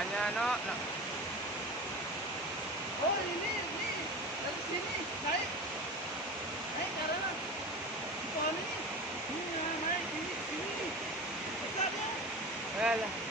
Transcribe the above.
Kayanya no. Oh, ini. Dari sini, naik. Naik ke arah. Di pohon ini. Ini naik, ini. Besar ya. Alah.